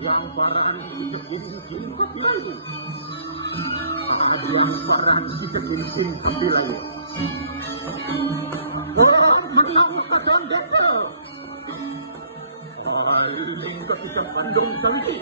Yang barang dijebin lagi. Yang barang dijebin lagi. Oh, menang kadang desa. Paling ketika kandung janji.